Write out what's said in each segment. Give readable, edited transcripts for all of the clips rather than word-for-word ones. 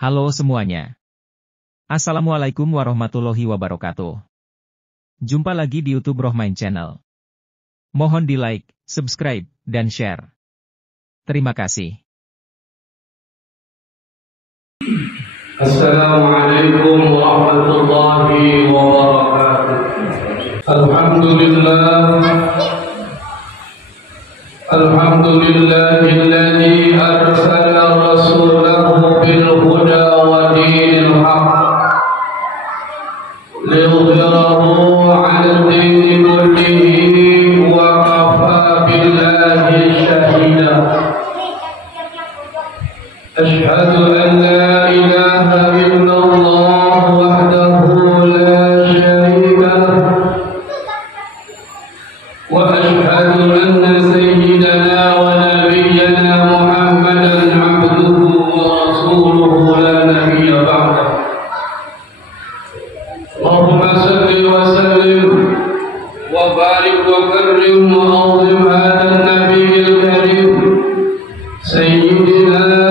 Halo semuanya. Assalamualaikum warahmatullahi wabarakatuh. Jumpa lagi di YouTube Rohmain Channel. Mohon di like, subscribe, dan share. Terima kasih. Assalamualaikum warahmatullahi wabarakatuh. Alhamdulillahilladzi arsala rasulahu bil huda wa dinil haqq liyudhhirahu 'ala ad-dini kullihi wa kafaa billahi shahida. Asyhadu an la ilaha illallah wahdahu la syarika lahu wa asyhadu anna sayyidana wa nabiyyana Muhammadan 'abduhu wa rasuluhu la nabiyya ba'dahu. Allahumma salli wa sallim wa barik wa karrim wa 'azzim hadha an-nabiyyil karim sayyidina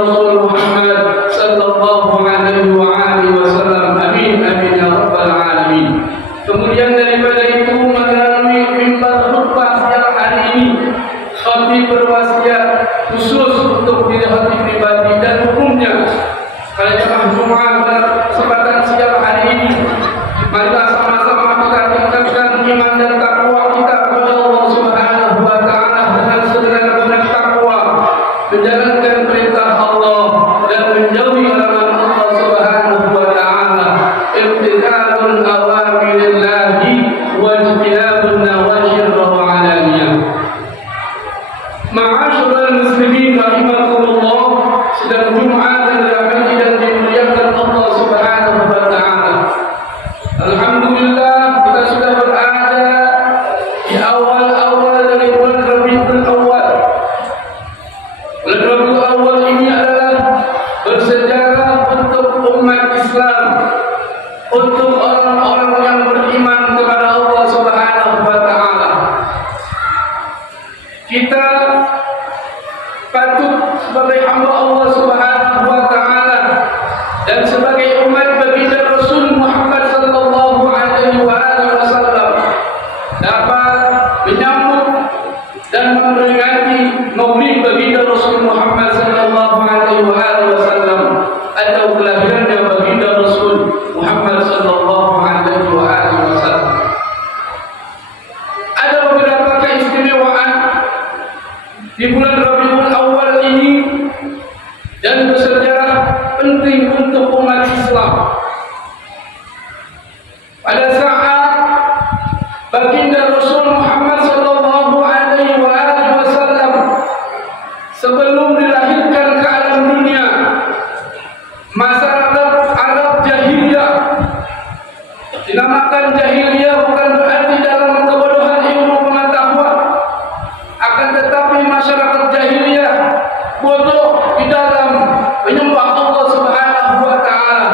Rasul Muhammad sallallahu alaihi wa alihi wasallam. Dikatakan jahiliyah bukan berarti dalam kebodohan ilmu pengetahuan, akan tetapi masyarakat jahiliyah bodoh di dalam menyembah Allah Subhanahu wa taala,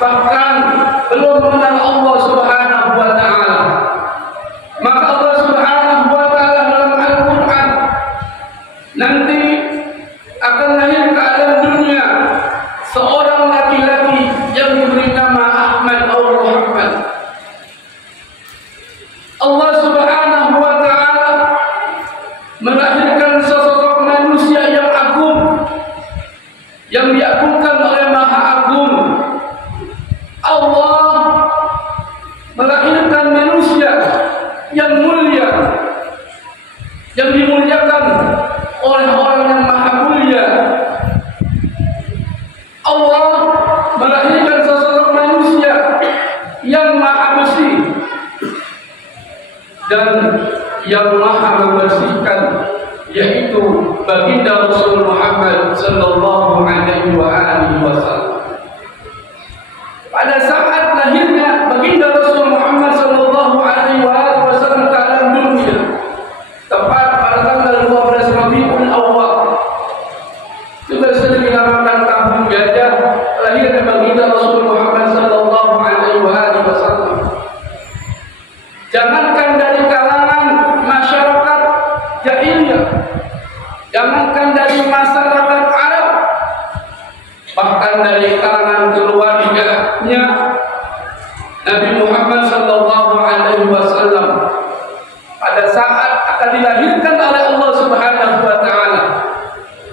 bahkan belum mengenal Allah Subhanahu wa taala. Maka Allah Subhanahu wa taala dalam Al-Qur'an nanti akan lahir ke alam dunia seorang laki-laki yang diberi nama Ahmad atau Muhammad. Allah Subhanahu wa taala melahirkan sosok manusia yang agung, yang diagungkan oleh Maha Agung. Allah melahirkan manusia yang mulia, yang dimuliakan oleh orang yang maha mulia. Allah melahirkan sosok manusia yang maha bersih dan yang maha membersihkan, yaitu baginda Rasul Muhammad sallallahu alaihi wasallam. Pada saat lahirnya baginda Rasul Muhammad sallallahu alaihi wasallam ke alam dunia, tepat pada tanggal 12 Rabiul Awwal, sudah sering dinamakan tahun gajah, lahirnya baginda Rasul Muhammad sallallahu alaihi wasallam. Jangankan dari kalangan masyarakat jahiliyah, jangankan dari masyarakat Arab, bahkan dari kalangan keluarganya Nabi Muhammad sallallahu alaihi wasallam pada saat akan dilahirkan oleh Allah Subhanahu wa taala,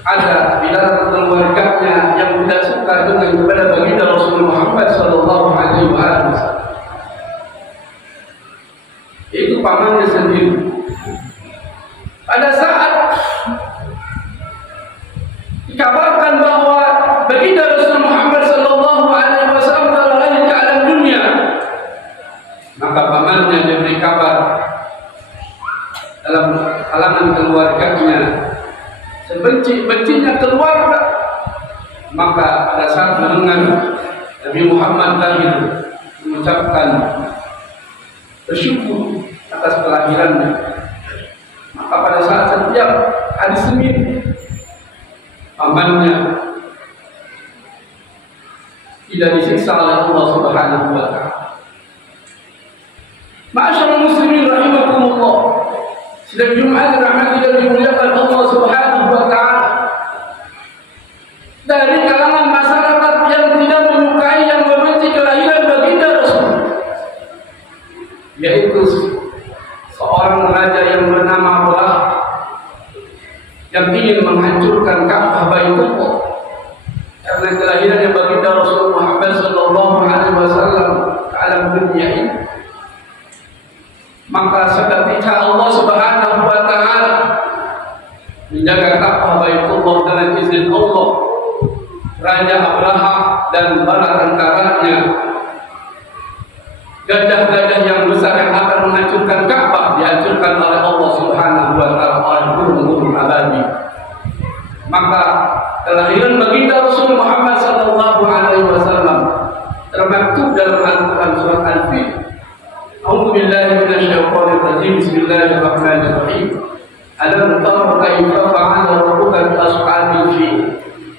ada di dalam keluarganya yang tidak suka dengan kepada baginda Rasul Muhammad sallallahu alaihi wasallam. Itu pamannya sendiri. Pada saat dikabarkan bahwa baginda Rasul Muhammad sallallahu alaihi wasallam telah lahir ke alam dunia, maka pamannya diberi kabar dalam kalangan keluarganya, sebenci-bencinya keluarga. Maka pada saat mendengar Nabi Muhammad lahir, mengucapkan bersyukur atas kelahirannya. Maka pada saat setiap hari Senin, pamannya tidak disiksa oleh Allah Subhanahu wa taala. Ma'asyiral muslimin rahimakumullah, sidang Jumat rahmati dan dimuliakan Allah Subhanahu wa taala, dari kalangan masyarakat yang tidak menyukai, yang membenci kelahiran baginda Rasul, yaitu seorang raja yang bernama Walid, yang ingin menghancurkan Ka'bah Baitullah karena kelahirannya baginda Rasul Muhammad sallallahu alaihi wasallam ke alam dunia ini. Maka seketika Allah Subhanahu wa taala menjaga Ka'bah Baitullah dengan izin Allah. Raja Abraha dan para tentaranya, gajah-gajah yang besar yang akan menghancurkan Ka'bah, dihancurkan oleh Allah Subhanahu wa taala oleh burung-burung abadi. Maka kelahiran baginda Rasul Muhammad sallallahu alaihi wasallam termaktub dalam Al-Qur'an surat Al-Fil. A'udzu billahi minasyaitonir rajim. Bismillahirrahmanirrahim. Alam tara kaifa fa'ala rabbuka bi ashabil fil?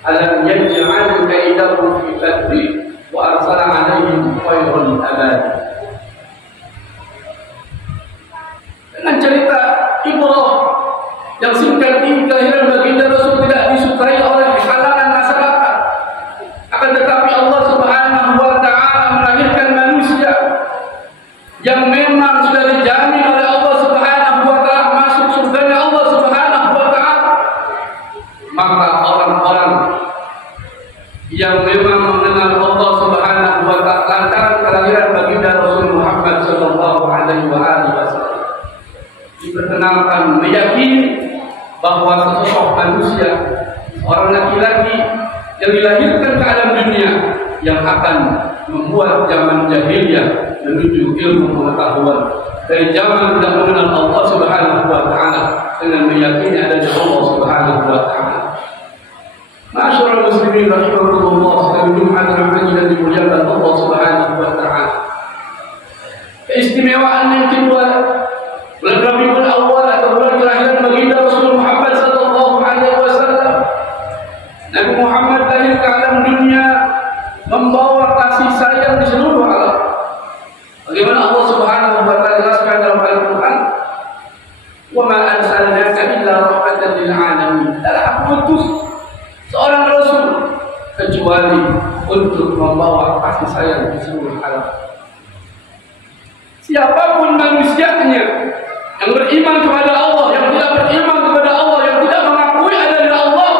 Alam yaj'al kaidahum fi tadbir wa arsala 'alaihim tayran ababil. Dengan cerita ibrah yang singkat ini, kelahiran baginda Rasul tidak disukai oleh kalangan masyarakat. Akan tetapi Allah Subhanahu wa taala melahirkan manusia yang memang sudah dijamin oleh Allah Subhanahu wa taala masuk surganya Allah Subhanahu wa taala. Maka orang-orang yang memang mengenal Allah Subhanahu wa taala lantaran kelahiran baginda Rasul Muhammad sallallahu alaihi wasallam diperkenalkan meyakini bahwa sesosok manusia, orang laki-laki yang dilahirkan ke alam dunia, yang akan membuat zaman jahiliyah menuju ilmu pengetahuan, dari zaman tidak mengenal Allah Subhanahu wa taala dengan meyakini adanya Allah Subhanahu wa taala. Ma'asyiral muslimin rahimakumullah, sedang Jumat rahmati dan dimuliakan Allah Subhanahu wa taala. sayang di seluruh alam. Bagaimana Allah Subhanahu wa taala jelaskan dalam Al-Qur'an, "Wa ma arsalnaka illa rahmatan lil alamin." Telah aku utus seorang rasul kecuali untuk membawa kasih sayang di seluruh alam. Siapapun manusianya yang beriman kepada Allah, yang tidak beriman kepada Allah, yang tidak mengakui adanya Allah,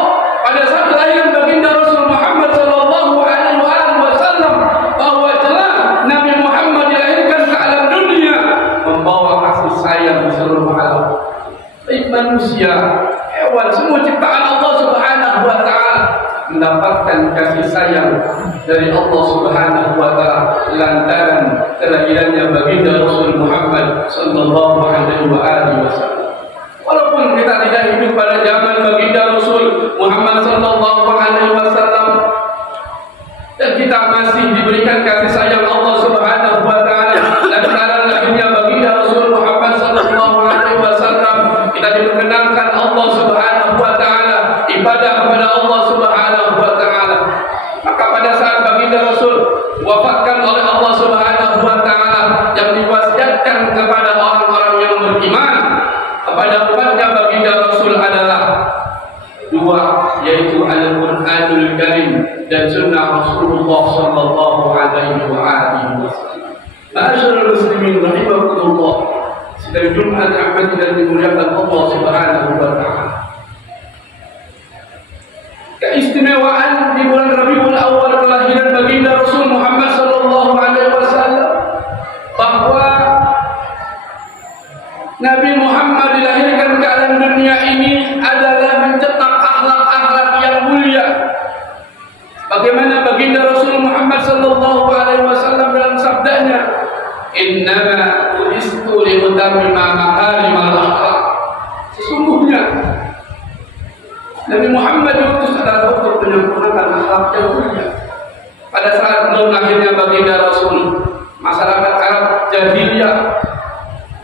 pada saat kelahiran baginda Rasul Muhammad sallallahu alaihi wasallam, bahwa telah Nabi Muhammad dilahirkan ke alam dunia membawa kasih sayang di seluruh alam. Baik manusia, hewan, semua ciptaan Allah Subhanahu wa taala mendapatkan kasih sayang dari Allah Subhanahu wa taala lantaran kelahirannya baginda Rasul Muhammad sallallahu alaihi wasallam. Walaupun kita tidak hidup pada zaman baginda Rasul Muhammad sallallahu alaihi wasallam, dan kita masih diberikan kasih sayang Allah Subhanahu wa taala lantaran lahirnya baginda Rasul Muhammad sallallahu alaihi wasallam, kita diperkenankan Allah Subhanahu wa taala ibadah kepada Allah Subhanahu wa taala. Maka pada saat baginda Rasul wafatkan oleh Allah Subhanahu wa taala, yang diwasiatkan kepada orang-orang yang beriman kepada umatnya baginda Rasul adalah dua, yaitu Al-Qur'anul Karim dan sunnah Rasulullah sallallahu alaihi wasallam. Ma'asyiral muslimin rahimakumullah, sidang Jumat rahmati dan dimuliakan Allah Subhanahu wa taala. Keistimewaan di bulan Rabiul Awal kelahiran baginda Rasul Muhammad sallallahu alaihi wasallam, bahwa Nabi Muhammad dilahirkan ke alam dunia ini adalah mencetak akhlak-akhlak yang mulia. Bagaimana baginda Rasul Muhammad sallallahu alaihi wasallam dalam sabdanya, "Innama bu'istu li utammima makarimal akhlaq." Sesungguhnya Nabi Muhammad diutus adalah untuk menyempurnakan akhlak yang mulia. Pada saat belum lahirnya baginda Rasul, masyarakat Arab jahiliyah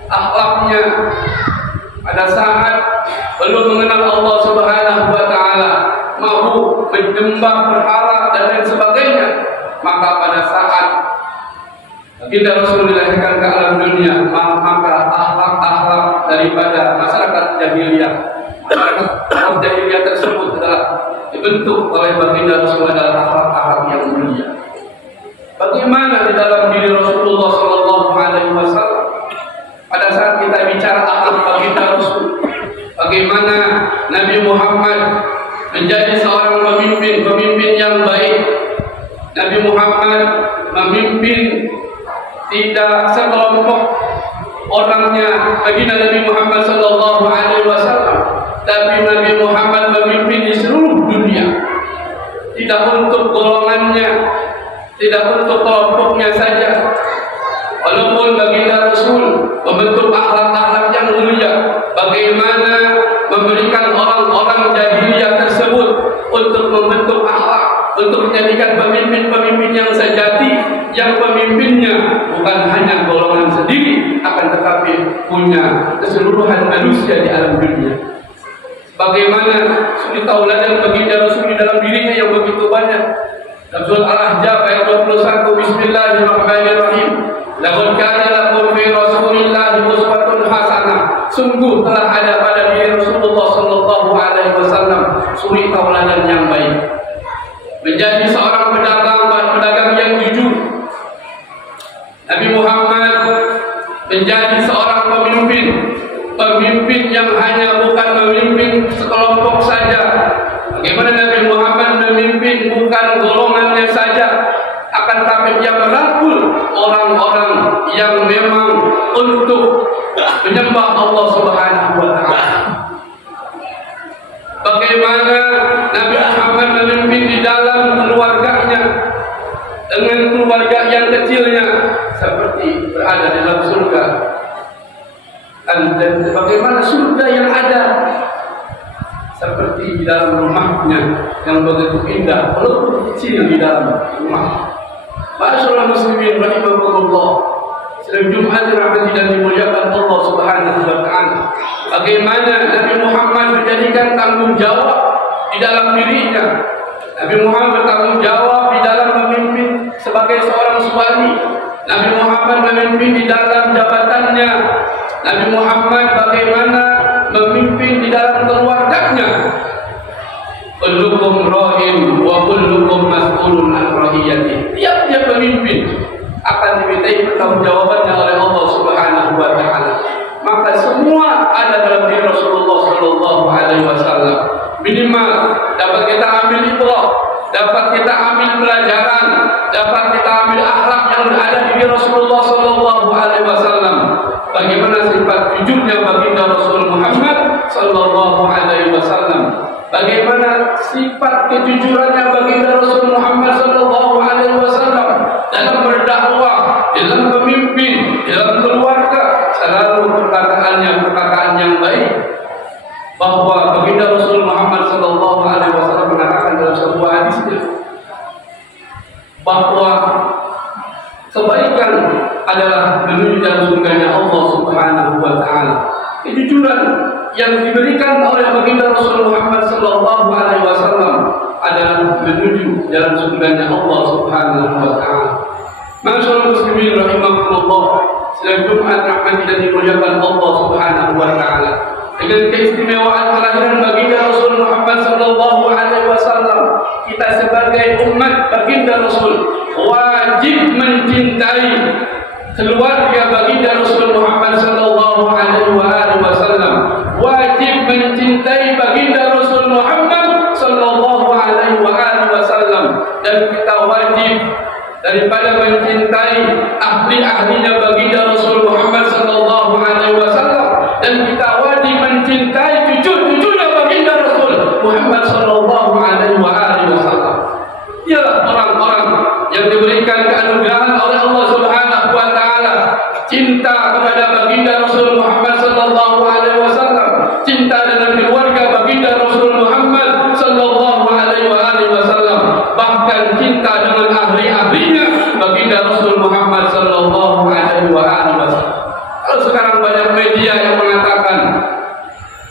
akhlaknya pada saat belum mengenal Allah Subhanahu wa taala, mau menyembah berhala dan lain sebagainya. Maka pada saat baginda Rasul dilahirkan ke alam dunia, maka akhlak-akhlak daripada masyarakat jahiliyah, masyarakat jahiliyah tersebut adalah dibentuk oleh baginda Rasul adalah akhlak-akhlak yang mulia. Bagaimana di dalam diri Rasulullah sallallahu alaihi wasallam pada saat kita bicara akhlak baginda Rasul, bagaimana Nabi Muhammad menjadi seorang pemimpin yang baik. Nabi Muhammad memimpin tidak sekelompok orangnya baginda Nabi Muhammad sallallahu alaihi wasallam, tapi Nabi Muhammad memimpin di seluruh dunia. Tidak untuk golongannya, tidak untuk kelompoknya saja. Walaupun baginda Rasul membentuk akhlak-akhlak yang mulia, bagaimana memberikan orang-orang jahiliyah tersebut untuk membentuk akhlak, untuk menjadikan pemimpin-pemimpin yang sejati, yang pemimpinnya bukan hanya golongan sendiri, akan tetapi punya keseluruhan manusia di alam dunia. Bagaimana suri tauladan baginda Rasul di dalam dirinya yang begitu banyak. Dalam surah Al-Ahzab ayat 21, Bismillahirrahmanirrahim. Laqad kana lakum fi Rasulillahi uswatun hasanah. Sungguh telah ada pada diri Rasulullah sallallahu alaihi wasallam suri tauladan yang baik. Menjadi seorang pedagang yang jujur. Nabi Muhammad menjadi seorang pemimpin yang hanya bukan memimpin sekelompok saja. Bagaimana Nabi Muhammad memimpin bukan golongannya saja, akan tapi dia merangkul orang-orang yang memang untuk menyembah Allah Subhanahu wa taala. Bagaimana Nabi Muhammad memimpin di dalam keluarganya, dengan keluarga yang kecilnya seperti berada di dalam surga. Dan bagaimana surga yang ada seperti di dalam rumahnya yang begitu indah, walaupun kecil di dalam rumah. Ma'asyiral muslimin rahimakumullah, sedang Jumat rahmati dan dimuliakan Allah Subhanahu wa taala. Bagaimana Nabi Muhammad menjadikan tanggung jawab di dalam dirinya. Nabi Muhammad bertanggung jawab di dalam memimpin sebagai seorang suami, Nabi Muhammad memimpin di dalam jabatannya, Nabi Muhammad bagaimana memimpin di dalam keluarganya. Kullukum ra'in wa kullukum mas'ulun an ra'iyati. Tiap-tiap pemimpin akan dimintai pertanggungjawabannya oleh Allah Subhanahu wa taala. Maka semua ada dalam diri Rasulullah sallallahu alaihi wasallam. Minimal dapat kita ambil ibrah, dapat kita ambil pelajaran, dapat kita ambil akhlak yang ada di diri Rasulullah sallallahu alaihi wasallam. Bagaimana sifat jujurnya baginda Rasul Muhammad sallallahu alaihi wasallam. Bagaimana sifat kejujurannya baginda Rasul Muhammad sallallahu alaihi wasallam dalam berdakwah, dalam pemimpin, dalam keluarga, selalu perkataan yang baik. Bahwa baginda Rasul Muhammad sallallahu alaihi wasallam mengatakan dalam sebuah hadisnya bahwa kebaikan adalah menuju dalam surganya Allah Subhanahu wa taala. Kejujuran yang diberikan oleh baginda Rasul Muhammad sallallahu alaihi wasallam adalah menuju dalam surganya Allah Subhanahu wa taala. Masyaallah muslimin rahimakumullah, sedang Jumat rahmat dan dimuliakan Allah Subhanahu wa taala. Dengan keistimewaan kelahiran baginda Rasul Muhammad sallallahu alaihi wasallam, kita sebagai umat baginda Rasul wajib mencintai keluarga baginda Rasul Muhammad sallallahu alaihi wasallam, wajib mencintai baginda Rasul Muhammad sallallahu alaihi wasallam, dan kita wajib daripada mencintai ahli-ahlinya baginda Rasul Muhammad sallallahu alaihi wasallam, dan kita wajib mencintai cucu-cucunya baginda Rasul Muhammad sallallahu alaihi wasallam. Ialah orang-orang yang diberikan keanugerahan oleh Allah Subhanahu wa taala cinta kepada baginda Rasul Muhammad sallallahu alaihi wasallam, cinta dengan keluarga baginda Rasul Muhammad sallallahu alaihi wasallam, bahkan cinta dengan ahli-ahlinya baginda Rasul Muhammad sallallahu alaihi wasallam. Kalau sekarang banyak media yang mengatakan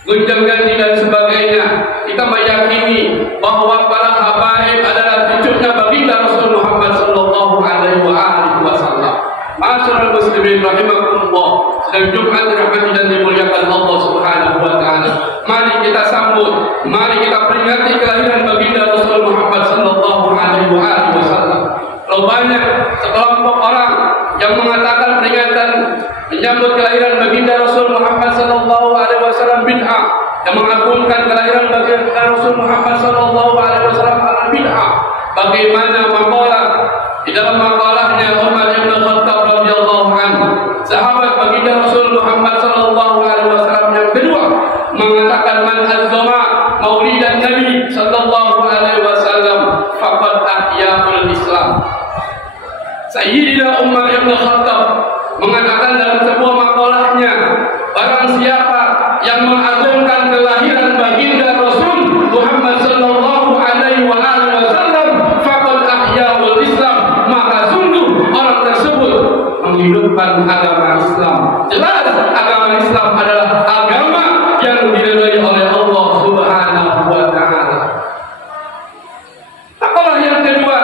gonjang-ganjing dan sebagainya, kita meyakini bahwa para habaib adalah cucunya baginda Rasul Muhammad sallallahu alaihi wasallam. Masyaallah muslimin rahimakumullah, sedang Jumat rahmati dan dimuliakan Allah Subhanahu wa taala. Mari kita sambut, mari kita peringati kelahiran baginda Rasul Muhammad sallallahu alaihi wasallam. Kalau banyak sekelompok orang yang mengatakan peringatan menyambut kelahiran baginda Rasul Muhammad sallallahu alaihi wasallam bid'ah, yang mengagungkan kelahiran baginda Rasul Muhammad sallallahu alaihi wasallam adalah bid'ah. Bagaimana maqalah di dalam maqalahnya Umar bin Khattab radhiyallahu anhu, sahabat baginda Rasul Muhammad sallallahu alaihi wasallam yang kedua, mengatakan man azzama maulidan Nabi sallallahu alaihi wasallam faqad ahya'ul Islam. Sayyidina Umar bin Khattab mengatakan dalam sebuah maqalahnya, barang siapa yang mengagungkan kelahiran baginda Rasul Muhammad sallallahu alaihi wasallam faqad ahya'ul Islam, maka sungguh orang tersebut menghidupkan agama Islam. Jelas agama Islam adalah agama yang diridhai oleh Allah Subhanahu wa taala. Makalah yang kedua,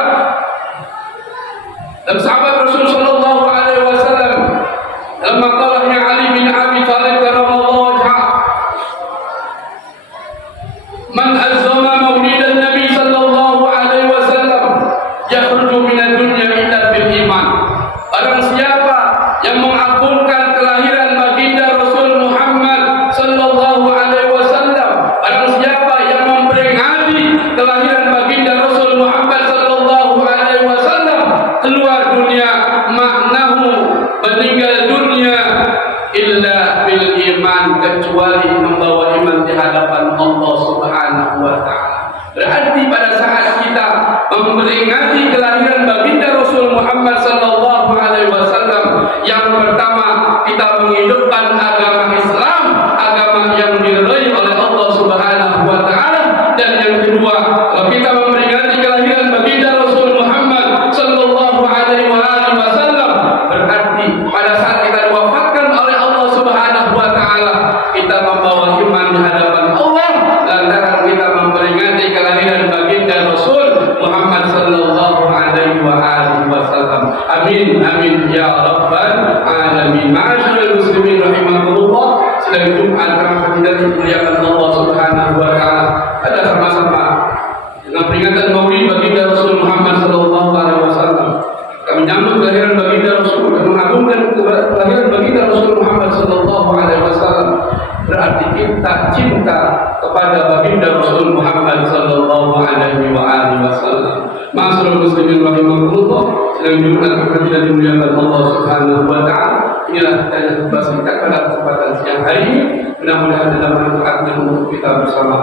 dan sahabat Rasul sallallahu alaihi wasallam dalam maqalahnya Ali bin Abi Thalib radhiyallahu anhu, man azzama maulidan Nabi sallallahu alaihi wasallam yakhruju minad dunya illa bil iman. Barang siapa yang mengagungkan kelahiran baginda Rasul Muhammad sallallahu alaihi wasallam, barang siapa yang memperingati kelahiran baginda Rasul Muhammad sallallahu alaihi wasallam keluar dunia, Amin, amin ya rabbal alamin. Ma'asyiral muslimin rahimakumullah. Sedang Jumat terakhir kita dimuliakan Allah Subhanahu wa taala. Ada sama-sama dengan peringatan Maulid baginda Rasul Muhammad sallallahu alaihi wasallam. Kami menyambut kelahiran baginda Rasul, mengagungkan kelahiran baginda Rasul Muhammad sallallahu alaihi wasallam. Berarti kita cinta kepada baginda Rasul Muhammad sallallahu alaihi wasallam. Ma'asyiral muslimin rahimakumullah. Sedang Jumat kita dimuliakan Allah Subhanahu wa taala. Inilah yang kita singkat pada kesempatan siang hari ini. Mudah-mudahan dalam manfaatnya untuk kita bersama.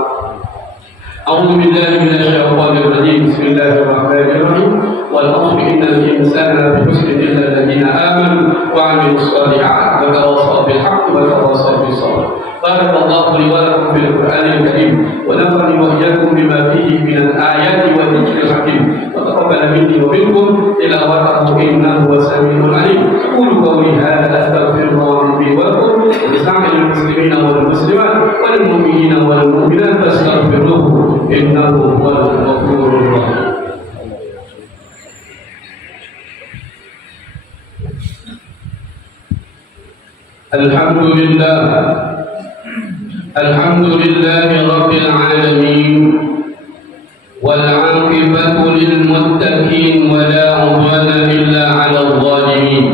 A'udzu billahi minasyaitonir rajim. Bismillahirrahmanirrahim. Wal 'asri innal insana lafi khusr illa alladziina aamanu wa 'amilus shalihaati wa tawassaw bil haqqi wa tawassaw bis sabr. Barakallahu li wa lakum fil Qur'anil karim wa nafa'ani wa iyyakum bima fihi minal ayati wa dzikril hakim. Wa taqabbal minni wa minkum tilawatahu innahu was-sami'ul 'alim. Qulu qawli hadza astaghfirullah li wa lakum wa lisa'iril muslimina wal muslimat wal mu'minina wal mu'minat fastaghfiruhu innahu huwal ghafurur rahim. Alhamdulillah, alhamdulillahi rabbil alamin, wal 'aqibatu lil muttaqin wa la 'udwana illa 'alal zalimin.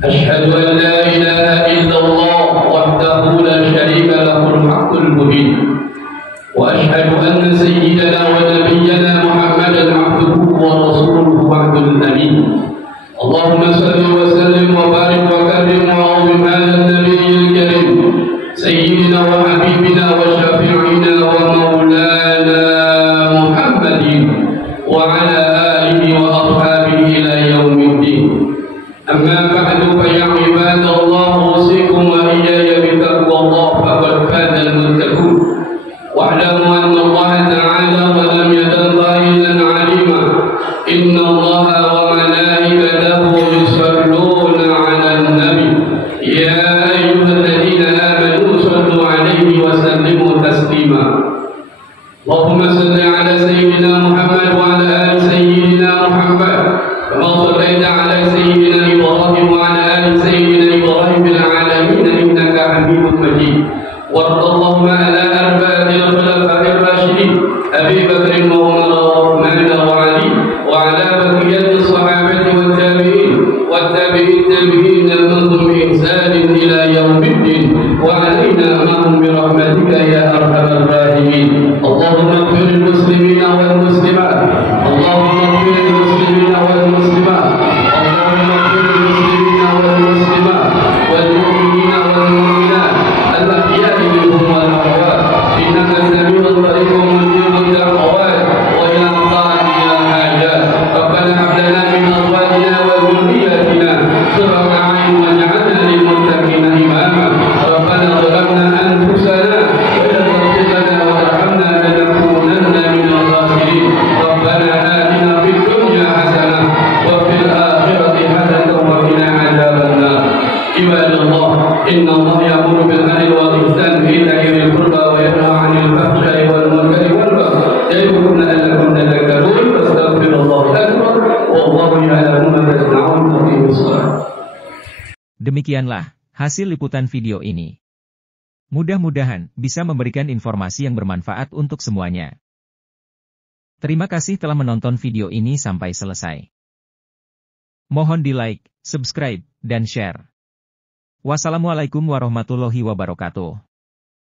Asyhadu an la ilaha illallah wahdahu la syarika lahul haqqul mubin. وأشهد أن سيدنا ونبينا محمدا عبده ورسوله وعبد الأمين. اللهم صل وسلم وبارك وكرم وعظم هذا النبي الكريم سيدنا وحبيبنا وشفيعنا ومولانا محمد وعلى آله وأصحابه إلى يوم الدين. أما بعد فيا عباد الله أوصيكم وإياي بتقوى الله فقد فاز المتقون. واعلموا أن الله تعالى ولم يزل قائلا عليما إن الله وملائكته يصلون على النبي يا أيها الذين آمنوا صلوا عليه وسلموا تسليما. اللهم صل على سيدنا محمد وعلى آل سيدنا محمد كما صليت على سيدنا إبراهيم وعلى آل سيدنا إبراهيم في العالمين إنك حميد مجيد. وارض اللهم على أربعة الخلفاء الراشدين أبي بكر وعمر وعثمان وعلي وعلى بقية الصحابة والتابعين والتابعين لهم بإحسان إلى يوم الدين وعلينا معهم برحمتك يا أرحم الراحمين. اللهم اغفر للمسلمين والمسلمات، اللهم اغفر للمسلمين والمسلمات، اللهم اغفر للمسلمين والمسلمات والمؤمنين والمؤمنات الأحياء منهم والأموات إنك سميع قريب مجيب الدعوات وإلى الطاعة إلى الحاجات. ربنا هب لنا من أزواجنا وذرياتنا قرة أعين واجعلنا للمتقين إماما. ربنا ظلمنا أنفسنا وإن لم تغفر لنا وترحمنا لنكونن من الخاسرين. ربنا آتنا في الدنيا حسنة وفي الآخرة حسنة وقنا عذاب النار. عباد الله إن الله يأمر بالعدل والإحسان وإيتاء ذي القربى وينهى عن الفحشاء والمنكر والبغي يعظكم لعلكم تذكرون. فاستغفروا الله الأكبر والله يعلم ما تصنعون. أقيموا الصلاة. Demikianlah hasil liputan video ini. Mudah-mudahan bisa memberikan informasi yang bermanfaat untuk semuanya. Terima kasih telah menonton video ini sampai selesai. Mohon di-like, subscribe, dan share. Wassalamualaikum warahmatullahi wabarakatuh.